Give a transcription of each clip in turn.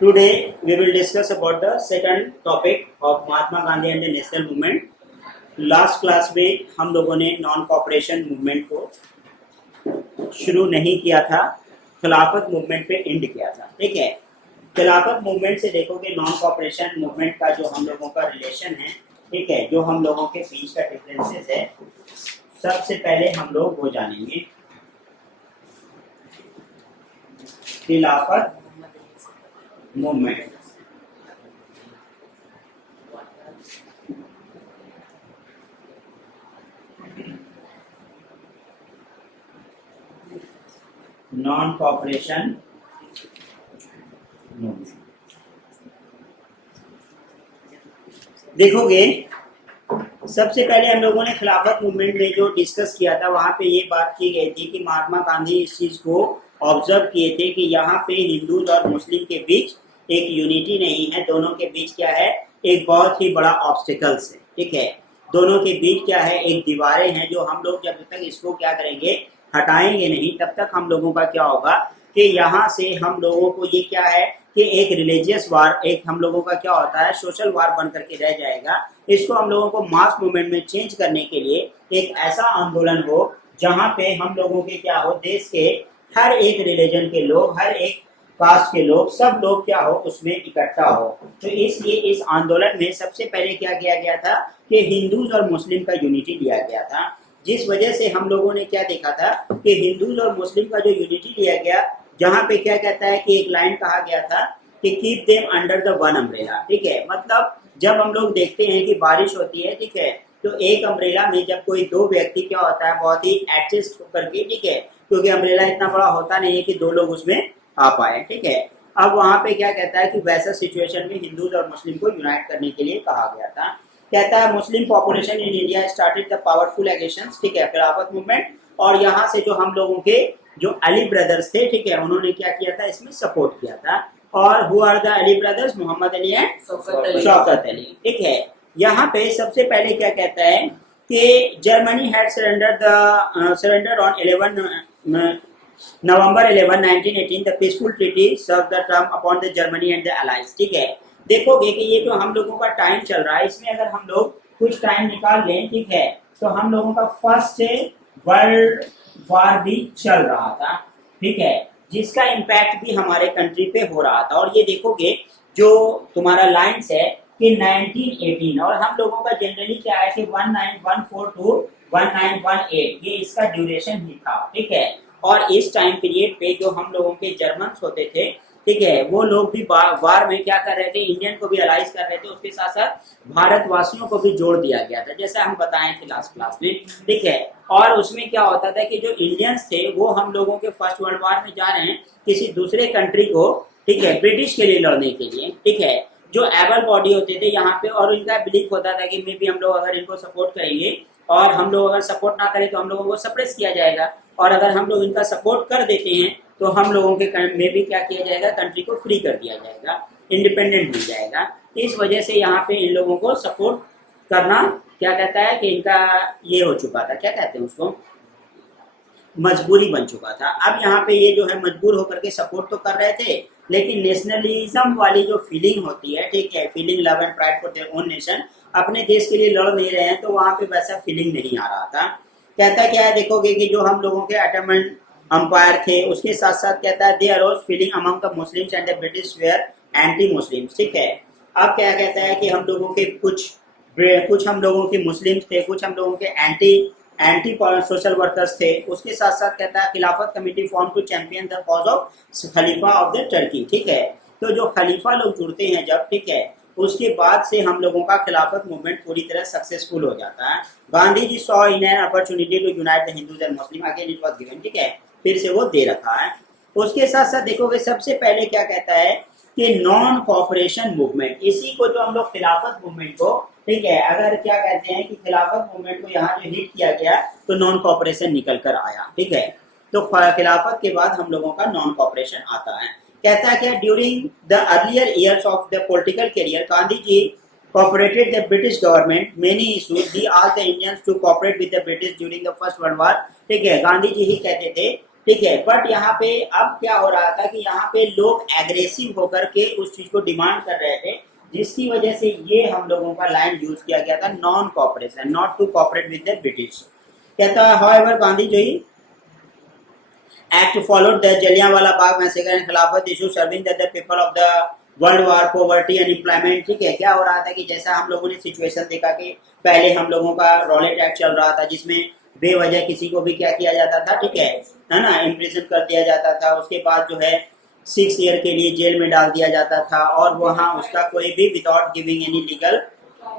Today we will discuss about the second topic of Mahatma Gandhi and the national movement. Last class में हम लोगों ने non cooperation movement को शुरू नहीं किया था, खिलाफत मूवमेंट पे एंड किया था। ठीक है, खिलाफत मूवमेंट से देखोगे नॉन कॉपरेशन मूवमेंट का जो हम लोगों का रिलेशन है, ठीक है, जो हम लोगों के बीच का डिफरेंसेस है, सबसे पहले हम लोग वो जानेंगे खिलाफत मूवमेंट। नॉन कॉपरेशन मूवमेंट देखोगे, सबसे पहले हम लोगों ने खिलाफत मूवमेंट में जो डिस्कस किया था वहां पे ये बात की गई थी कि महात्मा गांधी इस चीज को ऑब्जर्व किए थे कि यहाँ पे हिंदूज और मुस्लिम के बीच एक यूनिटी नहीं है, दोनों के बीच क्या है, एक बहुत ही बड़ा ऑब्स्टिकल्स है। ठीक है, दोनों के बीच क्या है, एक दीवारें हैं जो हम लोग जब तक इसको क्या करेंगे, हटाएंगे नहीं, तब तक हम लोगों का क्या होगा कि यहाँ से हम लोगों को ये क्या है कि एक रिलीजियस वार, एक हम लोगों का क्या होता है, सोशल वार बन करके रह जाएगा। इसको हम लोगों को मास मूवमेंट में चेंज करने के लिए एक ऐसा आंदोलन हो जहाँ पे हम लोगों के क्या हो, देश के हर एक रिलीजन के लोग, हर एक कास्ट के लोग, सब लोग क्या हो उसमें इकट्ठा हो। तो इसलिए इस आंदोलन में सबसे पहले क्या किया गया था कि हिंदूज और मुस्लिम का यूनिटी लिया गया था, जिस वजह से हम लोगों ने क्या देखा था कि हिंदूज और मुस्लिम का जो यूनिटी लिया गया, जहाँ पे क्या कहता है कि एक लाइन कहा गया था कि keep them under the one umbrella. ठीक है, मतलब जब हम लोग देखते हैं कि बारिश होती है, ठीक है, तो एक अम्ब्रेला में जब कोई दो व्यक्ति क्या होता है, बहुत ही एडजस्ट होकर के, ठीक है, क्योंकि अम्ब्रेला इतना बड़ा होता नहीं है कि दो लोग उसमें आ पाए। ठीक है, अब वहां पे क्या कहता है कि वैसा सिचुएशन में हिंदूज और मुस्लिम को यूनाइट करने के लिए कहा गया था। कहता है Muslim population in India started the powerful aggressions, ठीक है, खिलाफत मूवमेंट। और यहाँ से जो हम लोगों के जो अली ब्रदर्स थे, ठीक है, उन्होंने क्या किया था, इसमें सपोर्ट किया था। और who are the Ali brothers? Mohammad Ali and Shaukat Ali. ठीक है, यहाँ पे सबसे पहले क्या कहता है कि Germany had surrender on 11 November 11, 1918 the peaceful treaty served the term upon the Germany and the Allies। ठीक है, देखोगे कि ये जो हम लोगों का टाइम चल रहा है, इसमें अगर हम लोग कुछ टाइम निकाल लें, ठीक है, तो हम लोगों का फर्स्ट वर्ल्ड वार भी चल रहा था। ठीक है, जिसका इम्पैक्ट भी हमारे कंट्री पे हो रहा था। और ये देखोगे जो तुम्हारा लाइन्स है कि 1918, और हम लोगों का जनरली क्या है कि 1914 to 1918 ये इसका ड्यूरेशन ही था। ठीक है, और इस टाइम पीरियड पे जो हम लोगों के जर्मन्स होते थे, ठीक है, वो लोग भी वार में क्या कर रहे थे, इंडियन को भी अलाइज कर रहे थे, उसके साथ साथ भारतवासियों को भी जोड़ दिया गया था, जैसा हम बताए थे लास्ट क्लास में। ठीक है, और उसमें क्या होता था कि जो इंडियंस थे वो हम लोगों के फर्स्ट वर्ल्ड वार में जा रहे हैं किसी दूसरे कंट्री को, ठीक है, ब्रिटिश के लिए लड़ने के लिए। ठीक है, जो एबल बॉडी होते थे यहाँ पे, और इनका बिलीफ होता था कि मे बी हम लोग अगर इनको सपोर्ट करेंगे और हम लोग अगर सपोर्ट ना करें तो हम लोगों को सप्रेस किया जाएगा, और अगर हम लोग इनका सपोर्ट कर देते हैं तो हम लोगों के में भी क्या किया जाएगा, कंट्री को फ्री कर दिया जाएगा, इंडिपेंडेंट मिल जाएगा। इस वजह से यहाँ पे इन लोगों को सपोर्ट करना क्या कहता है कि इनका ये हो चुका था, क्या कहते हैं उसको, मजबूरी बन चुका था। अब यहाँ पे ये जो है मजबूर होकर के सपोर्ट तो कर रहे थे, लेकिन नेशनलिज्म वाली जो फीलिंग होती है, ठीक है, feeling love and pride for their own nation, अपने देश के लिए लड़ नहीं रहे हैं, तो वहाँ पे वैसा फीलिंग नहीं आ रहा था। कहता क्या है, देखोगे कि जो हम लोगों के अटमन अंपायर थे, उसके साथ साथ कहता है they arose feeling among the Muslims and the British were anti Muslims. ठीक है, अब क्या कहता है कि हम लोगों के कुछ हम लोगों के मुस्लिम्स थे, कुछ हम लोगों के एंटी सोशल वर्कर्स थे। उसके साथ साथ कहता है Khilafat committee form to champion the cause of Khalifa of the Turkey. ठीक है, तो जो खलीफा लोग जुड़ते हैं जब, ठीक है, उसके बाद से हम लोगों का खिलाफत मूवमेंट पूरी तरह सक्सेसफुल हो जाता है। Gandhi ji saw in an opportunity to unite the Hindus and Muslim, again it was given. ठीक है, फिर से वो दे रखा है। उसके साथ साथ देखोगे सबसे पहले क्या कहता है कि नॉन कॉपरेशन मूवमेंट, इसी को जो हम लोग खिलाफत मूवमेंट को, ठीक है, अगर क्या कहते हैं कि खिलाफत मूवमेंट को यहाँ जो हिट किया गया तो नॉन कॉपरेशन निकल कर आया। ठीक है, तो खिलाफत के बाद हम लोगों का नॉन कॉपरेशन आता है। कहता है कि during the earlier years of the political career Gandhi ji cooperated the British government many issues, he asked the Indians to cooperate with the British during the First World War। ठीक है, गांधी जी ही कहते थे, ठीक है। बट यहाँ पे अब क्या हो रहा था कि यहाँ पे लोग एग्रेसिव होकर के उस चीज को डिमांड कर रहे थे, जिसकी वजह से ये हम लोगों का लाइन यूज किया गया था, non cooperation, not to cooperate with the British. कहता है however Gandhi ji act followed the Jallianwala Bagh massacre and खिलाफत issue serving that the people of the world war poverty unemployment. ठीक है, क्या हो रहा था कि जैसा हम लोगों ने सिचुएशन देखा कि पहले हम लोगों का रॉलेट एक्ट चल रहा था, जिसमें बेवजह किसी को भी क्या किया जाता था, ठीक है ना, इम्प्रिजन कर दिया जाता था। उसके बाद जो है 6 ईयर के लिए जेल में डाल दिया जाता था, और वहाँ उसका कोई भी without giving any legal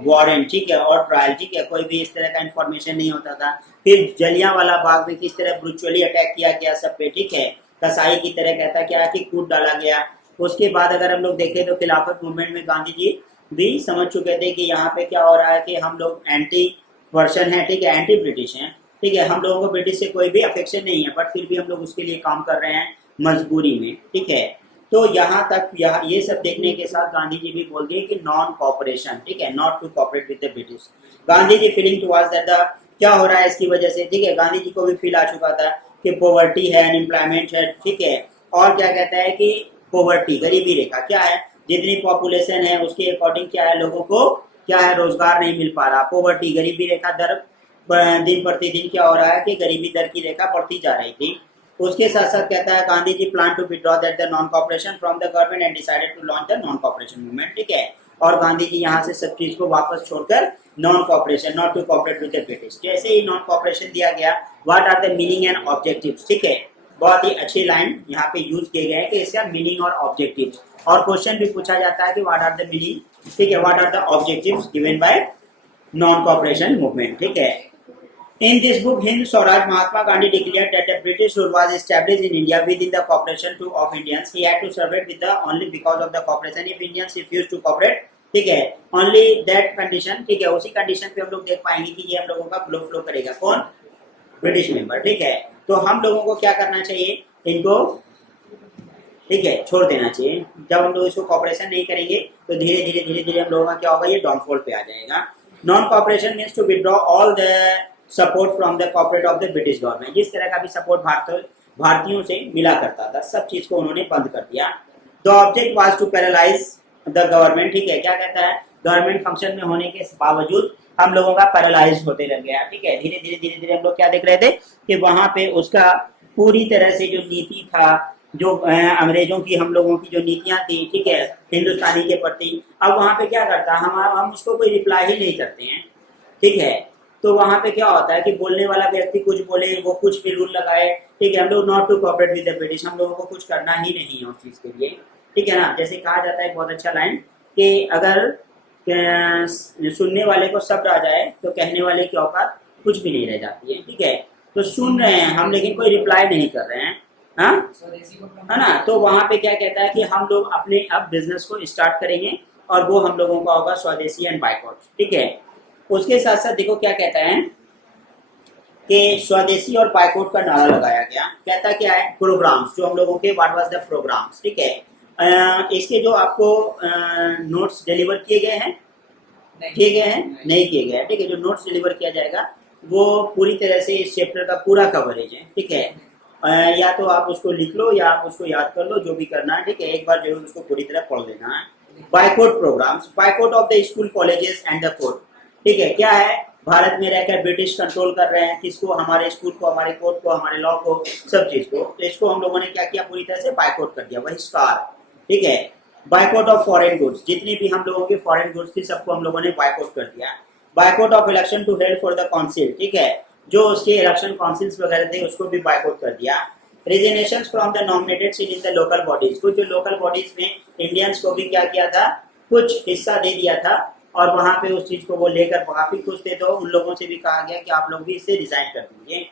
warrant, ठीक है, और ट्रायल, ठीक है, कोई भी इस तरह का इन्फॉर्मेशन नहीं होता था। फिर जलियांवाला बाग में किस तरह ब्रूचुअली अटैक किया गया सब पे, ठीक है, कसाई की तरह, कहता क्या कि कूद डाला गया। उसके बाद अगर हम लोग देखें तो खिलाफत मूवमेंट में गांधी जी भी समझ चुके थे कि यहाँ पे क्या हो रहा है कि हम लोग एंटी वर्सन है, ठीक है, एंटी ब्रिटिश हैं, ठीक है, हम लोगों को ब्रिटिश से कोई भी अफेक्शन नहीं है, बट फिर भी हम लोग उसके लिए काम कर रहे हैं मजबूरी में, ठीक है। तो यहाँ तक ये सब देखने के साथ गांधी जी भी बोल दिए कि नॉन कॉपरेशन, ठीक है, not to cooperate with the British. Gandhi ji feeling towards that the क्या हो रहा है इसकी वजह से, ठीक है, गांधी जी को भी फील आ चुका था कि पॉवर्टी है, अनएम्प्लॉयमेंट है, ठीक है, और क्या कहता है कि पॉवर्टी, गरीबी रेखा क्या है, जितनी पॉपुलेशन है उसके अकॉर्डिंग क्या है, लोगों को क्या है, रोजगार नहीं मिल पा रहा। पॉवर्टी, गरीबी रेखा दर दिन प्रतिदिन क्या हो रहा है कि गरीबी दर की रेखा बढ़ती जा रही थी। उसके साथ साथ कहता है Gandhi ji plan to withdraw that the non cooperation from the government and decided to launch the non cooperation movement, ठीक है, और गांधी जी यहाँ से सब चीज को वापस छोड़कर non cooperation, not to cooperate with the British. जैसे ही नॉन कॉपरेशन दिया गया, what are the meaning and objectives, ठीक है, बहुत ही अच्छी लाइन यहाँ पे यूज किए गए हैं कि इसका मीनिंग और ऑब्जेक्टिव्स, और क्वेश्चन भी पूछा जाता है कि व्हाट आर द मीनिंग, ठीक है, what are the objectives given by non cooperation movement, ठीक है। In this book, Hind Swaraj, Mahatma Gandhi declared that the British rule was established in India within the cooperation of Indians. He had to celebrate with the only because of the cooperation. If Indians refused to cooperate, ठीक है, only that condition, ठीक है, उसी condition पे हम लोग देख पाएंगे कि ये हम लोगों का ब्लो फ्लो करेगा कौन, ब्रिटिश मेंबर, ठीक है। तो हम लोगों को क्या करना चाहिए, इनको, ठीक है, छोड़ देना चाहिए। जब हम लोग इसको कॉपरेशन नहीं करेंगे तो धीरे धीरे धीरे धीरे हम लोगों का क्या होगा, ये डाउनफॉल पे आ जाएगा। Non cooperation means to withdraw all the support from the corporate of the British government. जिस तरह का भी सपोर्ट भारतीयों से मिला करता था, सब चीज को उन्होंने बंद कर दिया। The object was to paralyse the government, ठीक है, क्या कहता है, गवर्नमेंट फंक्शन में होने के बावजूद हम लोगों का पैरालाइज होते रह गया, ठीक है, धीरे धीरे धीरे धीरे हम लोग क्या देख रहे थे कि वहां पे उसका पूरी तरह से जो नीति था, जो अंग्रेजों की हम लोगों की जो नीतियां थी, ठीक है, हिंदुस्तानी के प्रति, अब वहां पे क्या करता है, हम उसको कोई रिप्लाई ही नहीं करते हैं, ठीक है। तो वहां पे क्या होता है कि बोलने वाला व्यक्ति कुछ बोले, वो कुछ भी रूल लगाए, ठीक है, हम लोग not to cooperate with the British, हम लोगों को कुछ करना ही नहीं है उस चीज के लिए, ठीक है ना। जैसे कहा जाता है बहुत अच्छा लाइन कि अगर सुनने वाले को शब्द आ जाए तो कहने वाले की औकात कुछ भी नहीं रह जाती है, ठीक है। तो सुन रहे हैं हम लेकिन कोई रिप्लाई नहीं कर रहे हैं, हाँ, है ना। तो वहां पे क्या कहता है कि हम लोग अपने अब बिजनेस को स्टार्ट करेंगे, और वो हम लोगों का होगा स्वदेशी एंड बाइकआउट, ठीक है। उसके साथ साथ देखो क्या कहता है कि स्वदेशी और बाइकआउट का नारा लगाया गया। कहता क्या है, प्रोग्राम्स जो हम लोगों के, व्हाट वाज द प्रोग्राम्स, ठीक है। इसके जो आपको नोट्स डिलीवर किए गए हैं, नहीं किए गए, ठीक है। जो नोट्स डिलीवर किया जाएगा वो पूरी तरह से इस चैप्टर का पूरा कवरेज है, ठीक है। या तो आप उसको लिख लो या आप उसको याद कर लो, जो भी करना है, ठीक है, एक बार जरूर उसको पूरी तरह पढ़ लेना है। Boycott programmes, boycott of the school, colleges and the court, ठीक है। क्या है, भारत में रहकर ब्रिटिश कंट्रोल कर रहे हैं किसको, हमारे स्कूल को, हमारे कोर्ट को, हमारे लॉ को, सब चीज को। तो इसको हम लोगों ने क्या किया, पूरी तरह से बाइकआउट कर दिया, बहिष्कार, ठीक है। बाइकआउट ऑफ फॉरेन गुड्स, जितनी भी हम लोगों की फॉरेन गुड्स थी सबको हम लोगों ने बाइकआउट कर दिया। Boycott of election to held for the council, ठीक है, जो उसके इलेक्शन काउंसिल्स वगैरह थे उसको भी बाइकआउट कर दिया। Resignation from the nominated seat in the local bodies, कुछ जो लोकल बॉडीज में इंडियंस को भी क्या किया था, कुछ हिस्सा दे दिया था, और वहां पे उस चीज को वो लेकर काफी खुश थे। तो उन लोगों से भी कहा गया कि आप लोग भी इससे रिजाइन कर दीजिए।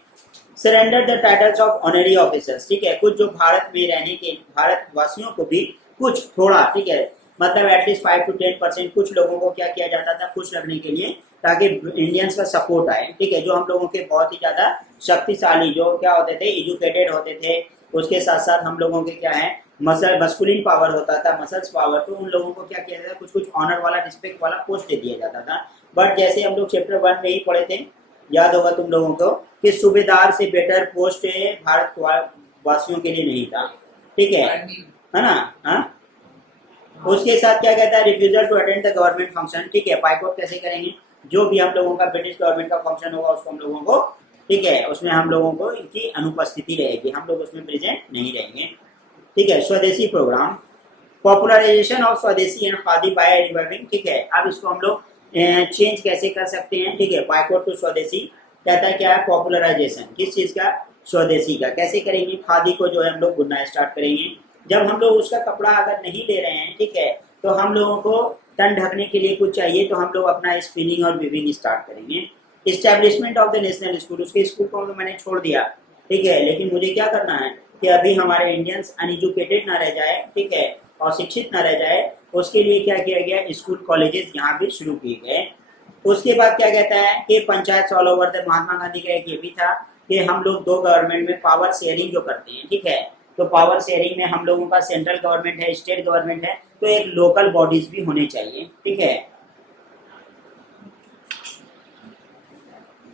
Surrender the titles of honorary officers, ठीक है, कुछ जो भारत में रहने के भारतवासियों को भी कुछ थोड़ा, ठीक है, मतलब एटलीस्ट 5 to 10% कुछ लोगों को क्या किया जाता था, खुश रखने के लिए, ताकि इंडियंस का सपोर्ट आए, ठीक है। जो हम लोगों के बहुत ही ज्यादा शक्तिशाली, जो क्या होते थे, एजुकेटेड होते थे, उसके साथ साथ हम लोगों के क्या है, मस्कुलिन पावर होता था, मसल्स पावर, तो उन लोगों को क्या किया जाता था, कुछ कुछ ऑनर वाला, रिस्पेक्ट वाला पोस्ट दे दिया जाता था। बट जैसे हम लोग चैप्टर 1 में ही पढ़े थे, याद होगा तुम लोगों को, कि सूबेदार से बेटर पोस्ट भारत वासियों के लिए नहीं था, ठीक है ना। हाँ, उसके साथ क्या कहता है, refusal to attend the government function, ठीक है। बाइकआउट कैसे करेंगे, जो भी हम लोगों का ब्रिटिश गवर्नमेंट का फंक्शन होगा उसको हम लोगों को, ठीक है, उसमें हम लोगों को इनकी अनुपस्थिति रहेगी, हम लोग उसमें प्रेजेंट नहीं रहेंगे, ठीक है। स्वदेशी programme, popularisation of swadeshi and khadi bye reviving, ठीक है। अब इसको हम लोग चेंज कैसे कर सकते हैं, ठीक है। बाइकआउट टू स्वदेशी कहता है क्या है, पॉपुलराइजेशन किस चीज का, स्वदेशी का। कैसे करेंगे, खादी को जो है हम लोग बुनना स्टार्ट करेंगे। जब हम लोग उसका कपड़ा अगर नहीं ले रहे हैं, ठीक है, तो हम लोगों को तन ढकने के लिए कुछ चाहिए, तो हम लोग अपना स्पिनिंग और वीविंग स्टार्ट करेंगे। Establishment of the national school, उसके स्कूल को मैंने छोड़ दिया, ठीक है, लेकिन मुझे क्या करना है कि अभी हमारे इंडियंस अनएजुकेटेड ना रह जाए, ठीक है, और शिक्षित ना रह जाए, उसके लिए क्या किया गया, स्कूल कॉलेजेस यहाँ भी शुरू किए गए। उसके बाद क्या कहता है कि panchayat all over the, Mahatma Gandhi का एक ये भी था कि हम लोग दो गवर्नमेंट में पावर शेयरिंग जो करते हैं, ठीक है, तो पावर शेयरिंग में हम लोगों का सेंट्रल गवर्नमेंट है, स्टेट गवर्नमेंट है, तो एक लोकल बॉडीज भी होने चाहिए, ठीक है,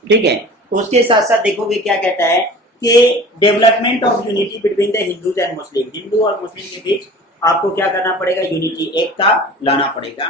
ठीक है। उसके साथ साथ देखोगे क्या कहता है कि development of unity between the Hindus and मुस्लिम, हिंदू और मुस्लिम के बीच आपको क्या करना पड़ेगा, यूनिटी, एकता लाना पड़ेगा,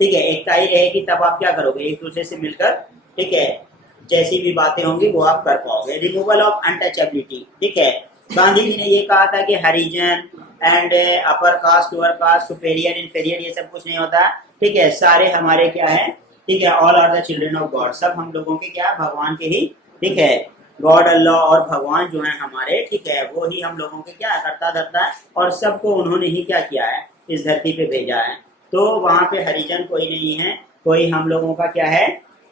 ठीक है। एकता ही रहेगी तब आप क्या करोगे, एक दूसरे से मिलकर, ठीक है, जैसी भी बातें होंगी वो आप कर पाओगे। रिमूवल ऑफ अनटचेबिलिटी, ठीक है। गांधी जी ने ये कहा था कि Harijan and upper caste, lower caste, superior, inferior, ये सब कुछ नहीं होता, ठीक है। सारे हमारे क्या है, ठीक है, all are the children of God, सब हम लोगों के क्या, भगवान के ही, ठीक है, गॉड अल्लाह और भगवान जो है हमारे, ठीक है, वो ही हम लोगों के क्या करता धरता है, और सबको उन्होंने ही क्या किया है, इस धरती पे भेजा है। तो वहां पे हरिजन कोई नहीं है, कोई हम लोगों का क्या है,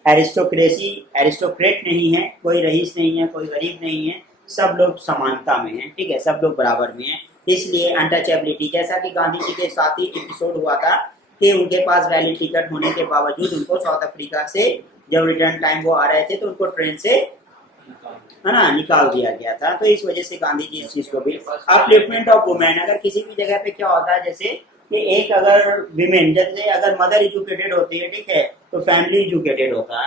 एरिस्टोक्रेसी, एरिस्टोक्रेट नहीं है, कोई रईस नहीं है, कोई गरीब नहीं है, सब लोग समानता में हैं, ठीक है, सब लोग बराबर में हैं। इसलिए अनटचेबिलिटी, जैसा कि गांधी जी के साथ ही एपिसोड हुआ था कि उनके पास वैलिड टिकट होने के बावजूद उनको साउथ अफ्रीका से जब रिटर्न टाइम वो आ रहे थे तो उनको ट्रेन से, है ना, निकाल दिया गया था। तो इस वजह से गांधी जी इस चीज को भी, अपलिफ्टमेंट ऑफ वुमेन, अगर किसी भी जगह पे क्या होता है, जैसे कि एक अगर विमेन, जैसे अगर मदर एजुकेटेड होती है, ठीक है, तो फैमिली एजुकेटेड होता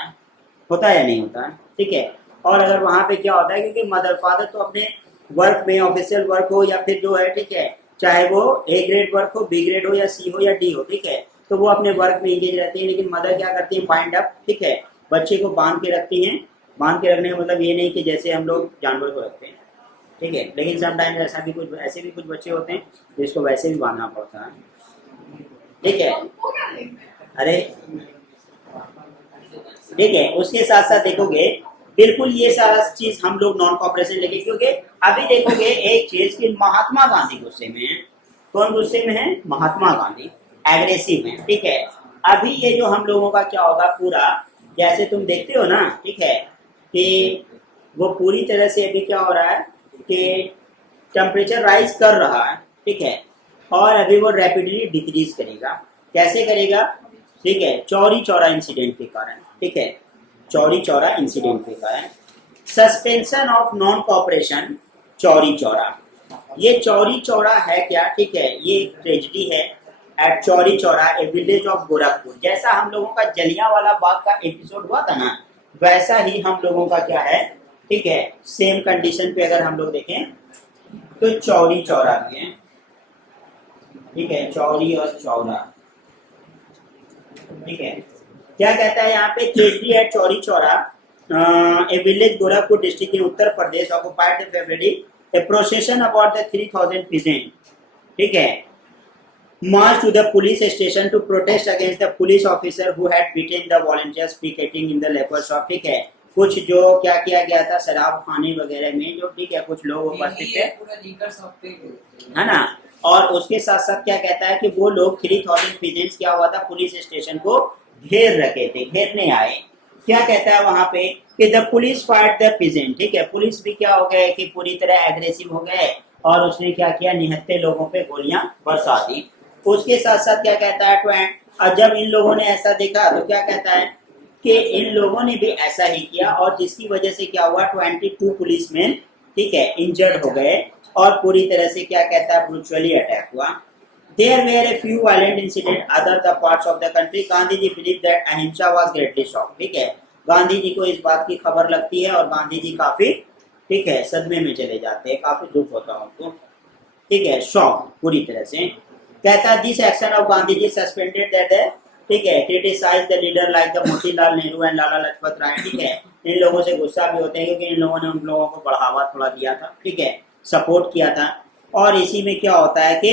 है या नहीं होता है, ठीक है। और अगर वहां पे क्या होता है, क्योंकि मदर फादर तो अपने वर्क में, ऑफिशियल वर्क हो या फिर जो है, ठीक है, चाहे वो ए ग्रेड वर्क हो, बी ग्रेड हो, या सी हो या डी हो, ठीक है, तो वो अपने वर्क में इंगेज रहती है। लेकिन मदर क्या करती है, बाइंड अप, ठीक है, बच्चे को बांध के रखती हैं। बांध के रखने का मतलब ये नहीं कि जैसे हम लोग जानवर को रखते हैं, ठीक है, लेकिन समटाइम्स ऐसा भी कुछ, ऐसे भी कुछ बच्चे होते हैं जिसको वैसे भी बांधना पड़ता है, ठीक है। अरे ठीक है, उसके साथ साथ देखोगे बिल्कुल ये सारा चीज हम लोग नॉन कॉपरेशन लेके, क्योंकि अभी देखोगे एक चीज कि महात्मा गांधी गुस्से में है। कौन गुस्से में है, महात्मा गांधी एग्रेसिव है, ठीक है। अभी ये जो हम लोगों का क्या होगा पूरा, जैसे तुम देखते हो ना, ठीक है, कि वो पूरी तरह से अभी क्या हो रहा है कि टेम्परेचर राइज कर रहा है, ठीक है, और अभी वो रैपिडली डिक्रीज करेगा। कैसे करेगा, ठीक है, चौरी चौरा इंसिडेंट के कारण, ठीक है, चौरी चौरा इंसिडेंट के कारण। Suspension of non corporation, Chauri Chaura, ये चौरी चौरा है क्या, ठीक है, ये एक ट्रेजिडी है at Chauri Chaura, a village of Gorakhpur. जैसा हम लोगों का जलियांवाला बाग का एपिसोड हुआ था ना, वैसा ही हम लोगों का क्या है, ठीक है, सेम कंडीशन पे अगर हम लोग देखें तो चौरी चौरा भी है, ठीक है, चौरी और चौरा, ठीक है। क्या कहता है यहाँ पे, tragedy at Chauri Chaura, a village Gorakhpur district in Uttar Pradesh, occupied February, a procession about the 3000 peasant, ठीक है, marched to the police station to protest against the police officer who had beaten the volunteers picketing in the leper shop, ठीक है। कुछ जो क्या किया गया था, शराब खाने वगैरह में जो, ठीक है, कुछ लोग उपस्थित थे, है ना। और उसके साथ साथ क्या कहता है कि वो लोग 3000 पीजेंट्स क्या हुआ था, पुलिस स्टेशन को घेर रखे थे, घेरने आए। क्या कहता है वहां पे कि the police fight the peasant, ठीक है, पुलिस भी क्या हो गए कि पूरी तरह एग्रेसिव हो गए और उसने क्या किया, निहत्थे लोगों पे गोलियां बरसा दी। उसके साथ साथ क्या कहता है, और जब इन लोगों ने ऐसा देखा तो क्या कहता है कि इन लोगों ने भी ऐसा ही किया, और जिसकी वजह से क्या हुआ, 22 पुलिसमैन, ठीक है, इंजर्ड हो गए, और पूरी तरह से क्या कहता है, ब्रूचुअली अटैक हुआ। There were a few violent incident other the parts of the country, Gandhi ji believe that ahimsa was greatly shock, ठीक है, गांधी जी को इस बात की खबर लगती है और गांधी जी काफी ठीक है, सदमे में चले जाते हैं, काफी दुख होता है उनको, ठीक है, शॉक पूरी तरह से। कहता है this action of Gandhi ji suspended that, ठीक है, criticise the leader like the Motilal Nehru and Lala Lajpat Rai, ठीक है, इन लोगों से गुस्सा भी होते हैं क्योंकि इन लोगों ने उन लोगों को बढ़ावा थोड़ा दिया था, ठीक है, सपोर्ट किया था। और इसी में क्या होता है कि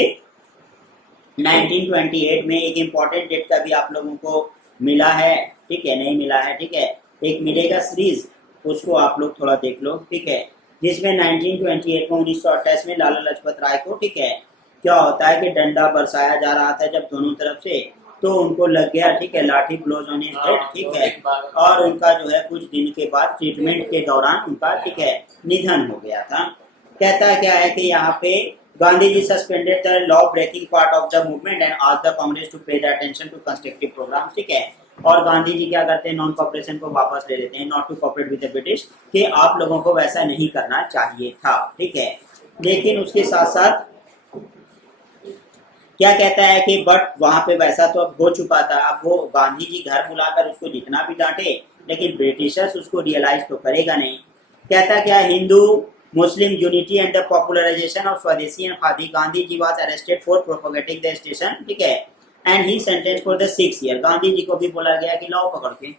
1928 में एक इम्पॉर्टेंट डेट का भी आप लोगों को मिला है, ठीक है, नहीं मिला है, ठीक है, एक मिलेगा सीरीज, उसको आप लोग थोड़ा देख लो, ठीक है, जिसमें 1928 को 1928 में लाला लाजपत राय को, ठीक है, क्या होता है कि डंडा बरसाया जा रहा था जब दोनों तरफ से, तो उनको लग गया, ठीक है, लाठी ब्लोज ऑन हिज हेड, ठीक है, और उनका जो है कुछ दिन के बाद ट्रीटमेंट के दौरान उनका, ठीक है, निधन हो गया था। कहता क्या है कि यहाँ पे Gandhi ji suspended the law breaking part of the movement and asked the Congress to pay the attention to constructive programme, ठीक है, और गांधी जी क्या करते हैं, नॉन कॉपरेशन को वापस ले लेते हैं, not to cooperate with the British, कि आप लोगों को वैसा नहीं करना चाहिए था, ठीक है। लेकिन उसके साथ साथ क्या कहता है कि बट वहां पे वैसा तो अब हो चुका था, अब वो गांधी जी घर बुलाकर उसको जितना भी डांटे लेकिन ब्रिटिशर्स उसको रियलाइज तो करेगा नहीं। कहता क्या, Hindu Muslim unity and the popularisation of swadeshi and khadi, Gandhi ji was arrested for propagating the station, ठीक है, and he sentence for the 6 year, Gandhi ji को भी बोला गया कि लाओ पकड़ के,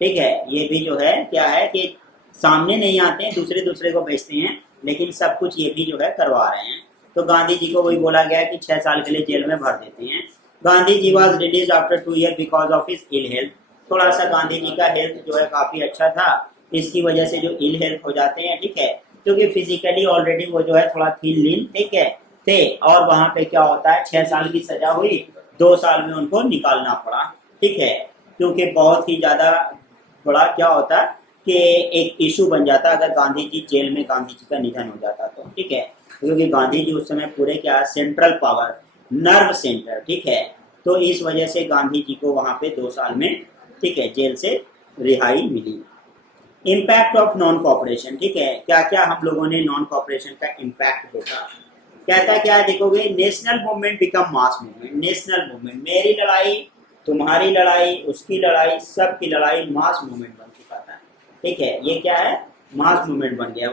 ठीक है, ये भी जो है क्या है कि सामने नहीं आते हैं, दूसरे दूसरे को भेजते हैं, लेकिन सब कुछ ये भी जो है करवा रहे हैं। तो गांधी जी को वही बोला गया कि 6 साल के लिए जेल में भर देते हैं। Gandhi ji was release after 2 year because of his ill health, थोड़ा सा गांधी जी का हेल्थ जो है काफी अच्छा था, इसकी वजह से जो इल हेल्थ हो जाते हैं, ठीक है, क्योंकि फिजिकली ऑलरेडी वो जो है थोड़ा थीन लीन, ठीक है, थे, और वहां पे क्या होता है 6 साल की सजा हुई, 2 साल में उनको निकालना पड़ा, ठीक है, क्योंकि बहुत ही ज्यादा बड़ा क्या होता कि एक इशू बन जाता अगर गांधी जी जेल में गांधी जी का निधन हो जाता तो, ठीक है, क्योंकि गांधी जी उस समय पूरे क्या सेंट्रल पावर, नर्व सेंटर, ठीक है, तो इस वजह से गांधी जी को वहां पे 2 साल में, ठीक है, जेल से रिहाई मिली। इम्पैक्ट ऑफ नॉन कॉपरेशन, ठीक है, क्या क्या हम लोगों ने नॉन कॉपरेशन का इम्पैक्ट देखा। कहता क्या है देखोगे, national movement become mass movement, national movement, मेरी लड़ाई, तुम्हारी लड़ाई, उसकी लड़ाई, सबकी लड़ाई मास मूवमेंट बन चुका था, ठीक है, ये क्या है, मास मूवमेंट बन गया।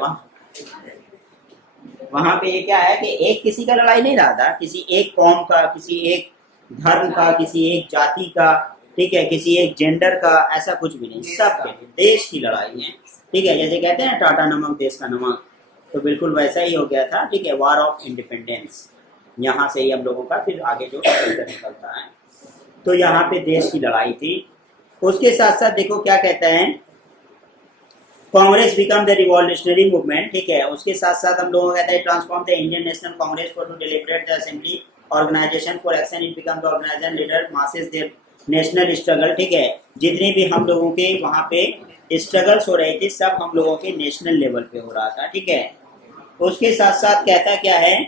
वहां पे ये क्या है कि एक किसी का लड़ाई नहीं रहा था, किसी एक कौम का, किसी एक धर्म का, किसी एक जाति का, ठीक है, किसी एक जेंडर का, ऐसा कुछ भी नहीं, सबके लिए देश की लड़ाई है, ठीक है, जैसे कहते हैं टाटा नमक देश का नमक, तो बिल्कुल वैसा ही हो गया था, ठीक है, वॉर ऑफ इंडिपेंडेंस, यहाँ से ही हम लोगों का फिर आगे जो निकलता है, तो यहाँ पे देश की लड़ाई थी। उसके साथ साथ देखो क्या कहता है, Congress become the revolutionary movement, ठीक है, उसके साथ साथ हम लोगों को कहता है transform the Indian National Congress for to deliberate the assembly organisation for action, it become the organiser leader masses their national struggle, ठीक है, जितने भी हम लोगों के वहाँ पे स्ट्रगल्स हो रहे थे सब हम लोगों के नेशनल लेवल पे हो रहा था, ठीक है। उसके साथ साथ कहता क्या है,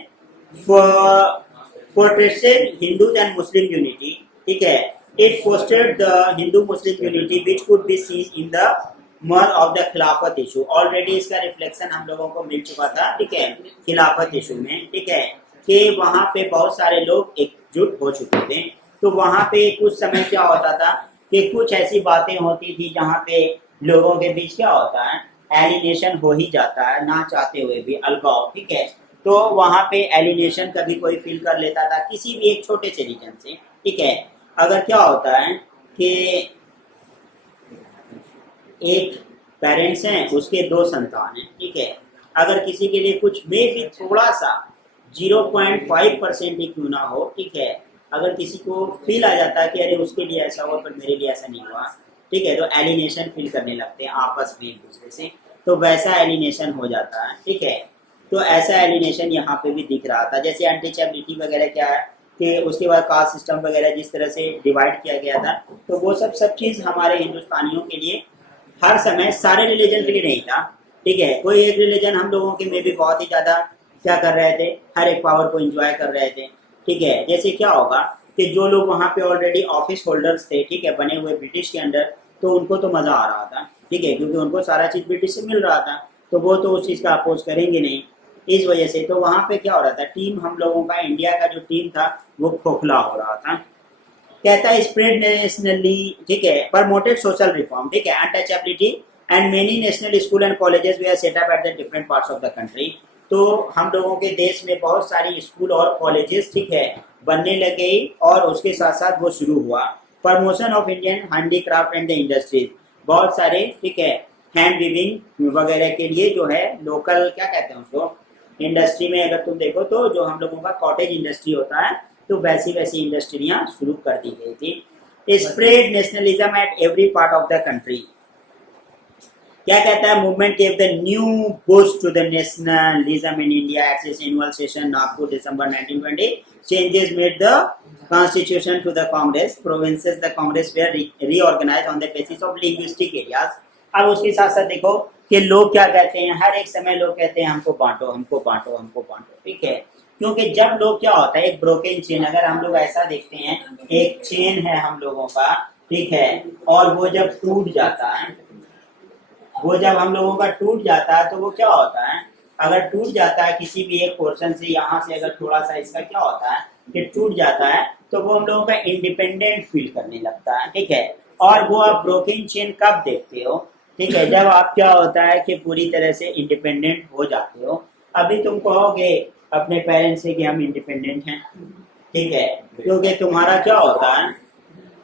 fostered Hindus and Muslim unity, ठीक है, it fostered the Hindu Muslim unity which could be seen in the mar of the Khilafat issue, already इसका रिफ्लेक्शन हम लोगों को मिल चुका था, ठीक है, खिलाफत इशू में, ठीक है, कि वहाँ पे बहुत सारे लोग एकजुट हो चुके थे। तो वहाँ पे कुछ समय क्या होता था कि कुछ ऐसी बातें होती थी जहाँ पे लोगों के बीच क्या होता है, एलिनेशन हो ही जाता है, ना चाहते हुए भी अलगाव, ठीक है, तो वहाँ पे एलिनेशन कभी कोई फील कर लेता था किसी भी एक छोटे से रीजन से, ठीक है। अगर क्या होता है कि एक पेरेंट्स हैं, उसके 2 संतान हैं, ठीक है, अगर किसी के लिए कुछ में भी थोड़ा सा 0.5% ही क्यों ना हो, ठीक है, अगर किसी को फील आ जाता है कि अरे उसके लिए ऐसा हुआ पर मेरे लिए ऐसा नहीं हुआ, ठीक है, तो एलिनेशन फील करने लगते हैं आपस में एक दूसरे से, तो वैसा एलिनेशन हो जाता है, ठीक है। तो ऐसा एलिनेशन यहाँ पे भी दिख रहा था, जैसे अनटचेबिलिटी वगैरह क्या है कि उसके बाद कास्ट सिस्टम वगैरह जिस तरह से डिवाइड किया गया था, तो वो सब चीज़ हमारे हिंदुस्तानियों के लिए हर समय सारे रिलीजन के लिए नहीं था, ठीक है, कोई एक रिलीजन हम लोगों के में भी बहुत ही ज़्यादा क्या कर रहे थे, हर एक पावर को एंजॉय कर रहे थे, ठीक है। जैसे क्या होगा कि जो लोग वहाँ पे ऑलरेडी ऑफिस होल्डर्स थे, ठीक है, बने हुए ब्रिटिश के अंडर, तो उनको तो मज़ा आ रहा था, ठीक है, क्योंकि उनको सारा चीज़ ब्रिटिश से मिल रहा था, तो वो तो उस चीज़ का अपोज करेंगे नहीं, इस वजह से तो वहाँ पे क्या हो रहा था, टीम हम लोगों का इंडिया का जो टीम था वो खोखला हो रहा था। कहता है स्प्रेड नेशनली, ठीक है, प्रमोटेड सोशल रिफॉर्म, ठीक है, untouchability and many national school and colleges वे are set up at the different parts of the country. तो हम लोगों के देश में बहुत सारी स्कूल और कॉलेजेस ठीक है बनने लगे और उसके साथ साथ वो शुरू हुआ। Promotion of Indian handicraft and the industries, बहुत सारे ठीक है हैंड वीविंग वगैरह के लिए जो है लोकल क्या कहते हैं उसको इंडस्ट्री में अगर तुम देखो तो जो हम लोगों का कॉटेज इंडस्ट्री होता है तो वैसी वैसी इंडस्ट्रियां शुरू कर दी गई थी। Spread nationalism at every part of the country, क्या कहता है movement gave the new boost to the nationalism in India at its annual session Nagpur December 1920, changes made the constitution to the congress, provinces the congress were reorganized on the basis of linguistic areas। अब उसके साथ साथ देखो कि लोग क्या कहते हैं, हर एक समय लोग कहते हैं हमको बांटो हमको बांटो हमको बांटो, ठीक है। क्योंकि जब लोग क्या होता है एक ब्रोकन चेन, अगर हम लोग ऐसा देखते हैं एक चेन है हम लोगों का ठीक है, और वो जब टूट जाता है, वो जब हम लोगों का टूट जाता है तो वो क्या होता है, अगर टूट जाता है किसी भी एक पोर्शन से, यहाँ से अगर थोड़ा सा इसका क्या होता है कि टूट जाता है तो वो हम लोगों का इंडिपेंडेंट फील करने लगता है, ठीक है। और वो आप ब्रोकन चेन कब देखते हो, ठीक है, जब आप क्या होता है कि पूरी तरह से इंडिपेंडेंट हो जाते हो। अभी तुम कहोगे अपने पेरेंट्स से कि हम इंडिपेंडेंट हैं, ठीक है, क्योंकि तुम्हारा क्या होता है,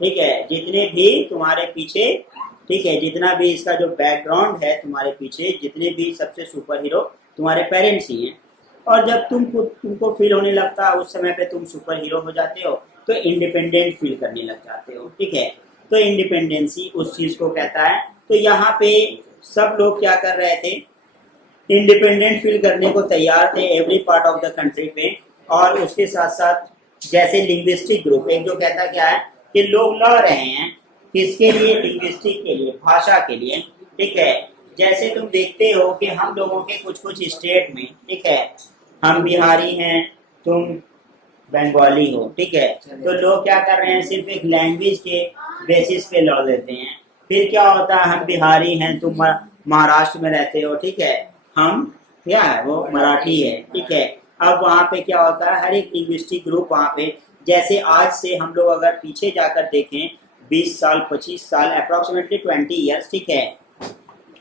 ठीक है, जितने भी तुम्हारे पीछे ठीक है, जितना भी इसका जो बैकग्राउंड है तुम्हारे पीछे, जितने भी सबसे सुपर हीरो तुम्हारे पेरेंट्स ही हैं। और जब तुमको फील होने लगता है उस समय पे तुम सुपर हीरो हो जाते हो तो इंडिपेंडेंट फील करने लग जाते हो, ठीक है। तो इंडिपेंडेंसी उस चीज को कहता है। तो यहाँ पे सब लोग क्या कर रहे थे, इंडिपेंडेंट फील करने को तैयार थे every part of the country पे। और उसके साथ साथ जैसे लिंग्विस्टिक ग्रुप एक जो कहता क्या है कि लोग लड़ रहे हैं किसके लिए, लिंग्विस्टिक के लिए, भाषा के लिए, ठीक है। जैसे तुम देखते हो कि हम लोगों के कुछ कुछ स्टेट में ठीक है, हम बिहारी हैं तुम बंगाली हो, ठीक है, तो लोग क्या कर रहे हैं सिर्फ एक लैंग्वेज के बेसिस पे लड़ लेते हैं। फिर क्या होता है हम बिहारी हैं तुम महाराष्ट्र में रहते हो, ठीक है, हम क्या है वो मराठी है, ठीक है। अब वहाँ पे क्या होता है हर एक लिंग्विस्टिक ग्रुप वहाँ पे, जैसे आज से हम लोग अगर पीछे जाकर देखें 20 साल 25 साल अप्रोक्सीमेटली 20 ईयर्स, ठीक है,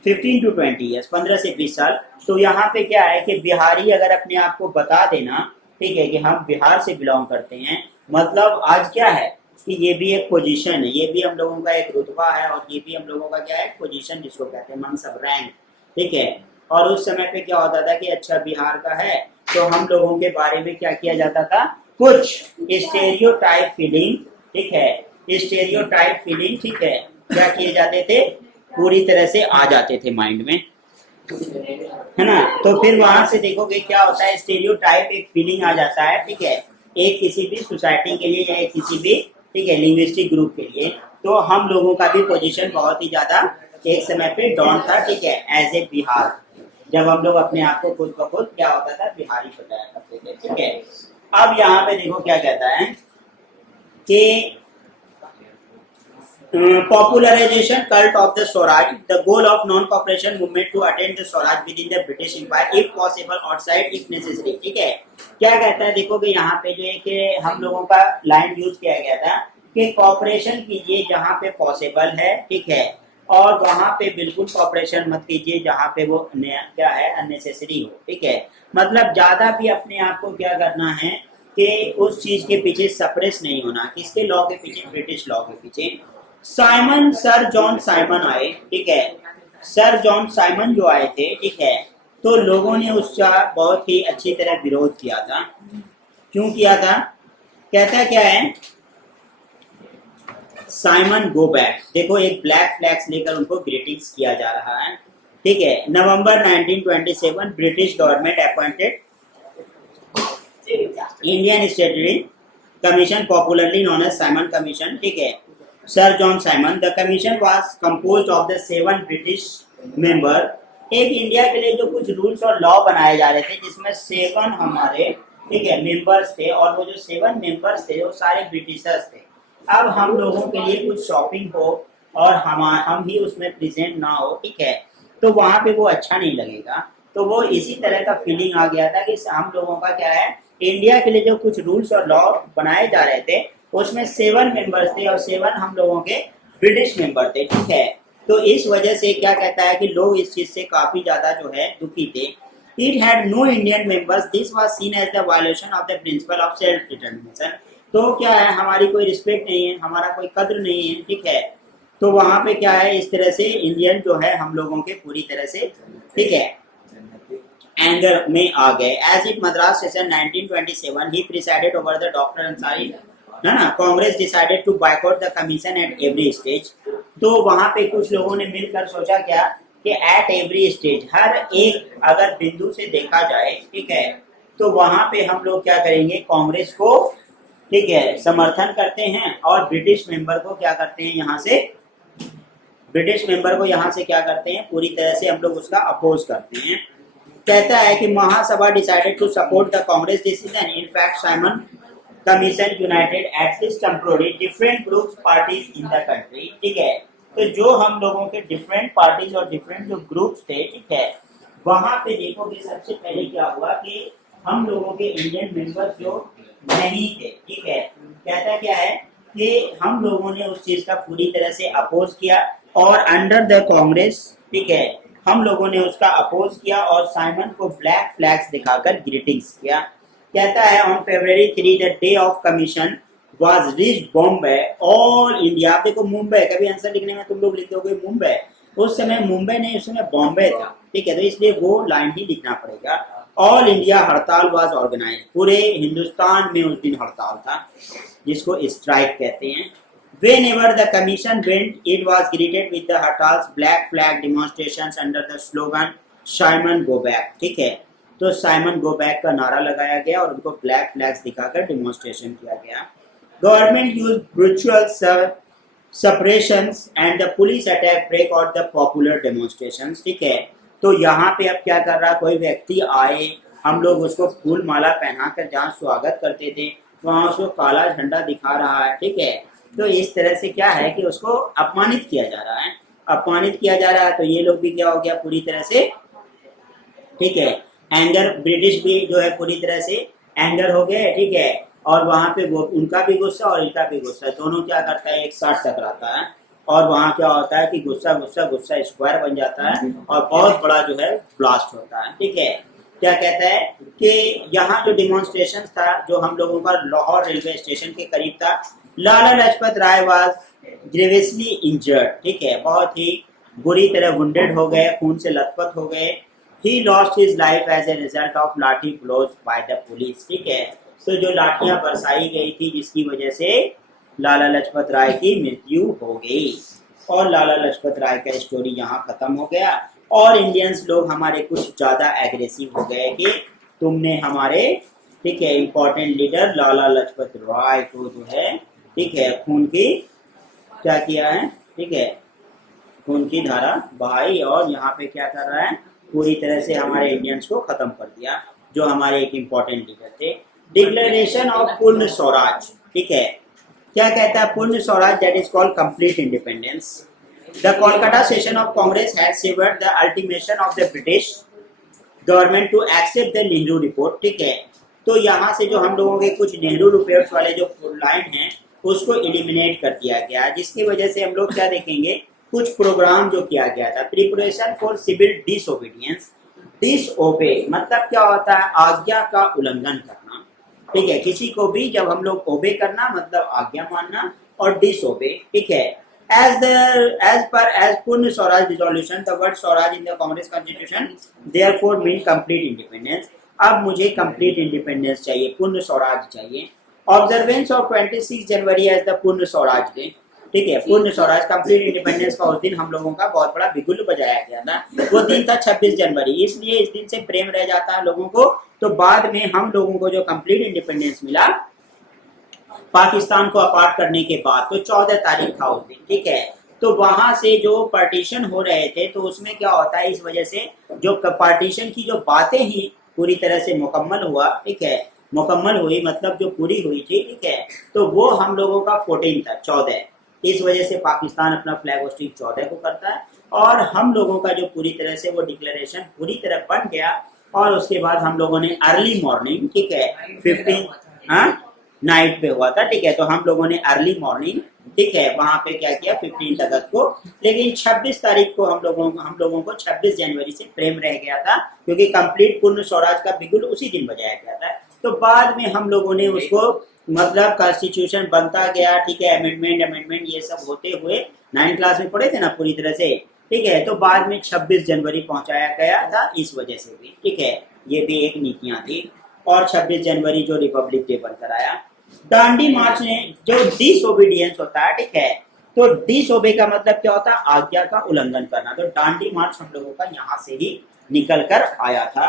15 to 20 ईयर्स, 15 से 20 साल। तो यहाँ पे क्या है कि बिहारी अगर अपने आप को बता देना ठीक है कि हम बिहार से बिलोंग करते हैं, मतलब आज क्या है कि ये भी एक पोजीशन है, ये भी हम लोगों का एक रुतबा है, और ये भी हम लोगों का क्या है पोजीशन जिसको कहते हैं मनसब, रैंक, ठीक है। और उस समय पे क्या होता था कि अच्छा बिहार का है तो हम लोगों के बारे में क्या किया जाता था, कुछ स्टेरियोटाइप फीलिंग, ठीक है, स्टेरियोटाइप फीलिंग, ठीक है, क्या किए जाते थे, पूरी तरह से आ जाते थे माइंड में, है ना। तो फिर वहां से देखोगे क्या होता है, स्टेरियोटाइप एक फीलिंग आ जाता है, ठीक है, एक किसी भी सोसाइटी के लिए या एक किसी भी ठीक है लिंग्विस्टिक ग्रुप के लिए। तो हम लोगों का भी पोजीशन बहुत ही ज्यादा एक समय पे डाउन था, ठीक है, एज ए बिहार, जब हम लोग अपने आप को खुद ब खुद क्या होता था बिहारी बताया करते थे, ठीक है। अब यहाँ पे देखो क्या कहता है कि popularization cult of the Swaraj, the goal of non-cooperation movement to attain the Swaraj within the British Empire, if possible outside if necessary, ठीक है। क्या कहता है देखो कि यहाँ पे जो है कि हम लोगों का लाइन यूज किया गया था कि कॉपरेशन कीजिए जहाँ पे पॉसिबल है, ठीक है, और वहाँ पे बिल्कुल कॉपरेशन मत कीजिए जहाँ पे वो क्या है अननेसेसरी हो, ठीक है। मतलब ज्यादा भी अपने आप को क्या करना है कि उस चीज के पीछे सप्रेस नहीं होना, किसके लॉ के पीछे, ब्रिटिश लॉ के पीछे। साइमन, सर जॉन साइमन आए, ठीक है, सर जॉन साइमन जो आए थे, ठीक है, तो लोगों ने उसका बहुत ही अच्छी तरह विरोध किया था। क्यों किया था, कहता क्या है, साइमन गो बैक, देखो एक ब्लैक फ्लैग्स लेकर उनको ग्रीटिंग्स किया जा रहा है, ठीक है। November 1927 British government appointed Indian statutory commission popularly known as Simon commission, ठीक है, sir John Simon. The commission was composed of the 7 British member. एक इंडिया के लिए जो कुछ रूल्स और लॉ बनाए जा रहे थे जिसमें 7 हमारे ठीक है मेंबर्स थे, और वो जो 7 मेंबर्स थे वो सारे ब्रिटिशर्स थे। अब हम लोगों के लिए कुछ शॉपिंग हो और हम ही उसमें प्रेजेंट ना हो, ठीक है, तो वहां पे वो अच्छा नहीं लगेगा। तो वो इसी तरह का फीलिंग आ गया था कि हम लोगों का क्या है, इंडिया के लिए जो कुछ रूल्स और लॉ बनाए जा रहे थे उसमें 7 मेंबर्स थे और 7 हम लोगों के ब्रिटिश मेंबर थे, ठीक है। तो इस वजह से क्या कहता है कि लोग इस चीज से काफी ज्यादा जो है दुखी थे। It had no Indian members, this was seen as the violation of the principle of self determination. तो क्या है, हमारी कोई रिस्पेक्ट नहीं है, हमारा कोई कद्र नहीं है, ठीक है। तो वहां पे क्या है, इस तरह से इंडियन जो है हम लोगों के पूरी तरह से, ठीक है, एंगर में आ गए। As it Madras session 1927 he presided over the doctor Ansari, है ना, Congress decided to boycott the commission at every stage. तो वहां पे कुछ लोगों ने मिलकर सोचा क्या कि एट एवरी स्टेज, हर एक अगर बिंदु से देखा जाए, ठीक है, तो वहां पे हम लोग क्या करेंगे, कांग्रेस को, ठीक है, समर्थन करते हैं और ब्रिटिश मेंबर को क्या करते हैं, यहाँ से ब्रिटिश मेंबर को यहाँ से क्या करते हैं, पूरी तरह से हम लोग उसका अपोज करते हैं। कहता है कि Mahasabha decided to support the Congress decision, in fact Simon commission united at least temporary different groups parties in the country, ठीक है। तो जो हम लोगों के डिफरेंट पार्टीज और डिफरेंट जो ग्रुप्स थे, ठीक है, वहां पे देखोगे सबसे पहले क्या हुआ कि हम लोगों के इंडियन मेंबर्स जो नहीं थे, ठीक है, कहता क्या है कि हम लोगों ने उस चीज का पूरी तरह से अपोज किया और अंडर द कांग्रेस, ठीक है, हम लोगों ने उसका अपोज किया और साइमन को ब्लैक फ्लैग्स दिखाकर ग्रीटिंग्स किया। कहता है on February 3 the day of commission was reached Bombay all India. आप देखो मुंबई, कभी आंसर लिखने में तुम लोग लिख दोगे मुंबई, उस समय मुंबई नहीं, उस समय बॉम्बे था, ठीक है, तो इसलिए वो लाइन ही लिखना पड़ेगा। ऑल इंडिया हड़ताल वाज ऑर्गेनाइज, पूरे हिंदुस्तान में उस दिन हड़ताल था, जिसको स्ट्राइक कहते हैं। Whenever the commission went, it was greeted with the Hartal's black flag demonstrations under the slogan "Simon go back", ठीक है, तो साइमन गो बैक का नारा लगाया गया और उनको ब्लैक फ्लैग्स दिखाकर डिमॉन्स्ट्रेशन किया गया। Government use brutal suppressions and the police attack break out the popular demonstrations, ठीक है। तो यहाँ पे अब क्या कर रहा, कोई व्यक्ति आए, हम लोग उसको फूल माला पहनाकर जहाँ स्वागत करते थे वहाँ उसको काला झंडा दिखा रहा है, ठीक है। तो इस तरह से क्या है कि उसको अपमानित किया जा रहा है, अपमानित किया जा रहा है। तो ये लोग भी क्या हो गया पूरी तरह से, ठीक है, एंगर, ब्रिटिश भी जो है पूरी तरह से एंगर हो गए, ठीक है, और वहां पे वो उनका भी गुस्सा और इनका भी गुस्सा, दोनों क्या करता है, एक साथ टकराता है और वहां क्या होता है कि गुस्सा गुस्सा गुस्सा स्क्वायर बन जाता है और बहुत बड़ा जो है ब्लास्ट होता है, ठीक है। क्या कहता है कि यहाँ जो डिमॉन्स्ट्रेशन था जो हम लोगों का लाहौर रेलवे स्टेशन के करीब था, लाला लाजपत राय वाज ग्रेवियसली इंजर्ड, ठीक है, बहुत ही बुरी तरह वुंडेड हो गए, खून से लथपथ हो गए। He lost his life as a result of लाठी blows by the police, ठीक है। तो जो लाठियां बरसाई गई थी जिसकी वजह से लाला लाजपत राय की मृत्यु हो गई और लाला लाजपत राय का स्टोरी यहाँ खत्म हो गया। और इंडियंस लोग हमारे कुछ ज्यादा एग्रेसिव हो गए कि तुमने हमारे, ठीक है, इम्पोर्टेंट लीडर लाला लाजपत राय को जो है, ठीक है, खून की क्या किया है, ठीक है, खून की धारा बहाई और यहाँ पे क्या कर रहा है, पूरी तरह से हमारे इंडियंस को खत्म कर दिया जो हमारे एक इम्पोर्टेंट लीडर थे। डिक्लेरेशन ऑफ पूर्ण स्वराज, ठीक है, क्या कहता है Purna Swaraj, that is called complete independence. The Kolkata session of Congress had served the ultimatum of the British government to accept the Nehru report, ठीक है। तो यहाँ से जो हम लोगों के कुछ नेहरू रिपोर्ट्स वाले जो लाइन है उसको एलिमिनेट कर दिया गया, जिसकी वजह से हम लोग क्या देखेंगे, कुछ प्रोग्राम जो किया गया था, preparation for civil disobedience. Disobey मतलब क्या होता है, आज्ञा का उल्लंघन करना, ठीक है, किसी को भी जब हम लोग ओबे करना मतलब आज्ञा मानना और डिसओबे, ठीक है। as Purna Swaraj resolution, the word Swaraj in the Congress constitution therefore mean complete independence. अब मुझे कंप्लीट इंडिपेंडेंस चाहिए, पूर्ण स्वराज चाहिए। Observance of 26 January as the Purna Swaraj day, ठीक है, पूर्ण स्वराज कंप्लीट इंडिपेंडेंस का उस दिन हम लोगों का बहुत बड़ा बिगुल बजाया गया था। वो दिन था 26 जनवरी, इसलिए इस दिन से प्रेम रह जाता है लोगों को। तो बाद में हम लोगों को जो कंप्लीट इंडिपेंडेंस मिला पाकिस्तान को अपार्ट करने के बाद, तो 14 तारीख था उस दिन, ठीक है। तो वहां से जो पार्टीशन हो रहे थे तो उसमें क्या होता है, इस वजह से जो पार्टीशन की जो बातें ही पूरी तरह से मुकम्मल हुआ, ठीक है, मुकम्मल हुई मतलब जो पूरी हुई थी, ठीक है, तो वो हम लोगों का 14 था, 14। इस वजह से पाकिस्तान अपना फ्लैग होस्टिंग 14 को करता है और हम लोगों का जो पूरी तरह से वो डिक्लेरेशन पूरी तरह बन गया। और उसके बाद हम लोगों ने अर्ली मॉर्निंग, ठीक है, 15 नाइट पे हुआ था, ठीक है, तो हम लोगों ने अर्ली मॉर्निंग, ठीक है, वहां पे क्या किया 15 अगस्त को। लेकिन 26 तारीख को हम लोगों को 26 जनवरी से प्रेम रह गया था, क्योंकि कंप्लीट पूर्ण स्वराज का बिगुल उसी दिन बजाया गया था। तो बाद में हम लोगों ने उसको मतलब कॉन्स्टिट्यूशन बनता गया, ठीक है, अमेंडमेंट ये सब होते हुए 9 क्लास में पढ़े थे ना पूरी तरह से, ठीक है। तो बाद में 26 जनवरी पहुंचाया गया था इस वजह से भी, ठीक है, ये भी एक नीतियां थी। और 26 जनवरी जो रिपब्लिक डे बनकर आया। डांडी मार्च ने जो डिसओबीडियंस होता है, ठीक है, तो डिसओबे का मतलब क्या होता है, आज्ञा का उल्लंघन करना। तो डांडी मार्च हम लोगों का यहाँ से ही निकल कर आया था।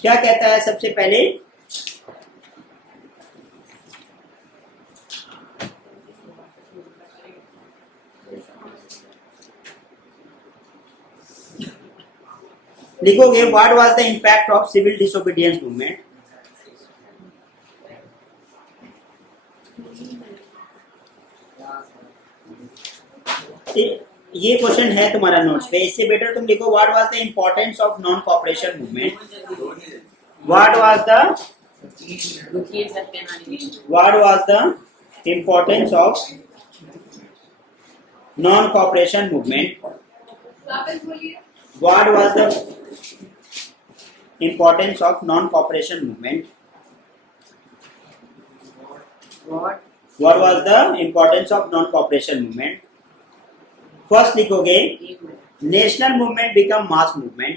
क्या कहता है सबसे पहले, लिखोगे what was the impact of civil disobedience movement. ये क्वेश्चन है तुम्हारा नोट्स पे, इससे बेटर तुम लिखो what was the importance of non cooperation movement. What was the importance of non cooperation movement. What was the importance of non-cooperation movement? What was the importance of non-cooperation movement? First लिखोगे national movement become mass movement.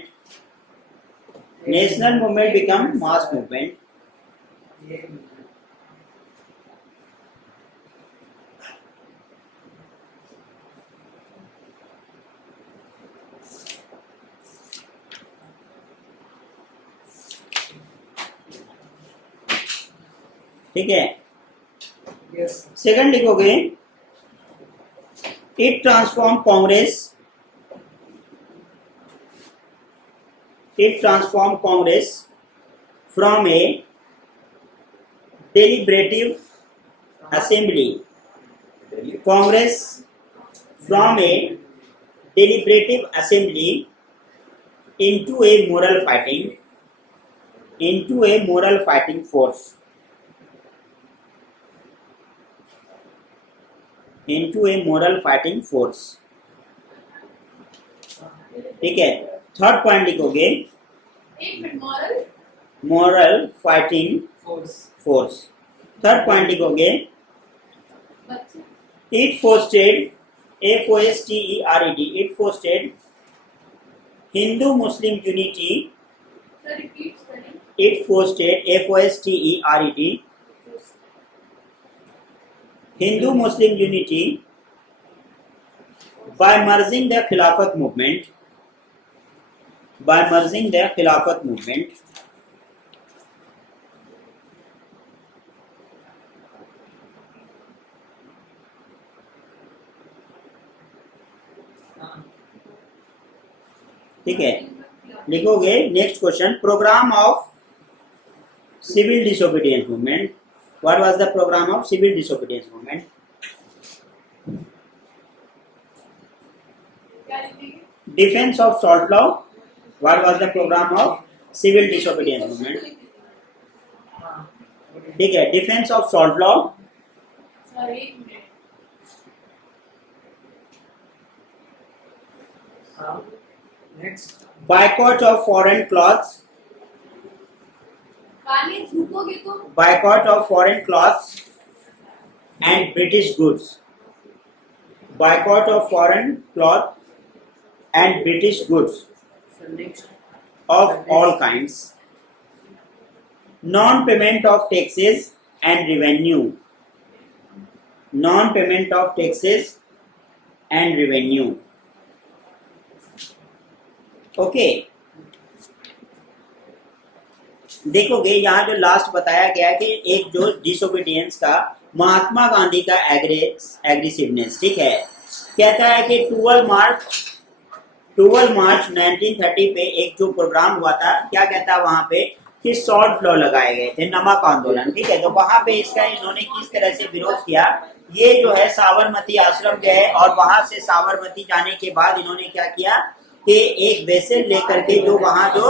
National movement become mass movement. ठीक है। Second लिखोगे it transform Congress from A deliberative assembly. Congress from a deliberative assembly into a moral fighting force. Into a moral fighting force. ठीक है। Third point लिखोगे moral fighting force. Third point लिखोगे it fostered it fostered Hindu Muslim unity. It fostered Hindu Muslim unity by merging the Khilafat movement. ठीक है। लिखोगे next question programme of civil disobedience movement. What was the program of civil disobedience movement? Defense of salt law. What was the program of civil disobedience movement? ठीक है, defence of salt law. Boycott of foreign clothes. Boycott of foreign cloths and British goods. Boycott of foreign cloth and British goods of all kinds. Non-payment of taxes and revenue. Non-payment of taxes and revenue. Okay. देखोगे यहाँ जो last बताया गया कि एक जो disobedience का महात्मा गांधी का एग्रेसिवनेस, ठीक है, कहता है कि 12 मार्च 1930 पे एक जो प्रोग्राम हुआ था, क्या कहता है वहां पे कि सॉल्ट लॉ लगाए गए थे, नमक आंदोलन, ठीक है। तो वहां पे इसका इन्होंने किस तरह से विरोध किया, ये जो है साबरमती आश्रम गए और वहां से साबरमती जाने के बाद इन्होंने क्या किया कि एक वेसल लेकर के जो वहां जो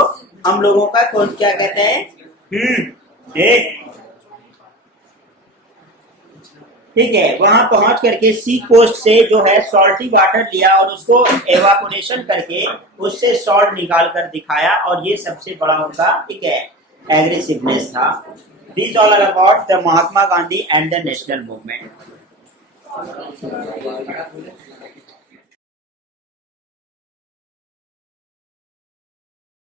हम लोगों का कौन क्या कहते हैं ठीक है, वहां पहुंच करके सी कोस्ट से जो है सॉल्टी वाटर लिया और उसको एवापोरेशन करके उससे सॉल्ट निकाल कर दिखाया, और ये सबसे बड़ा उनका, ठीक है, एग्रेसिवनेस था। This all are about the Mahatma Gandhi and the national movement.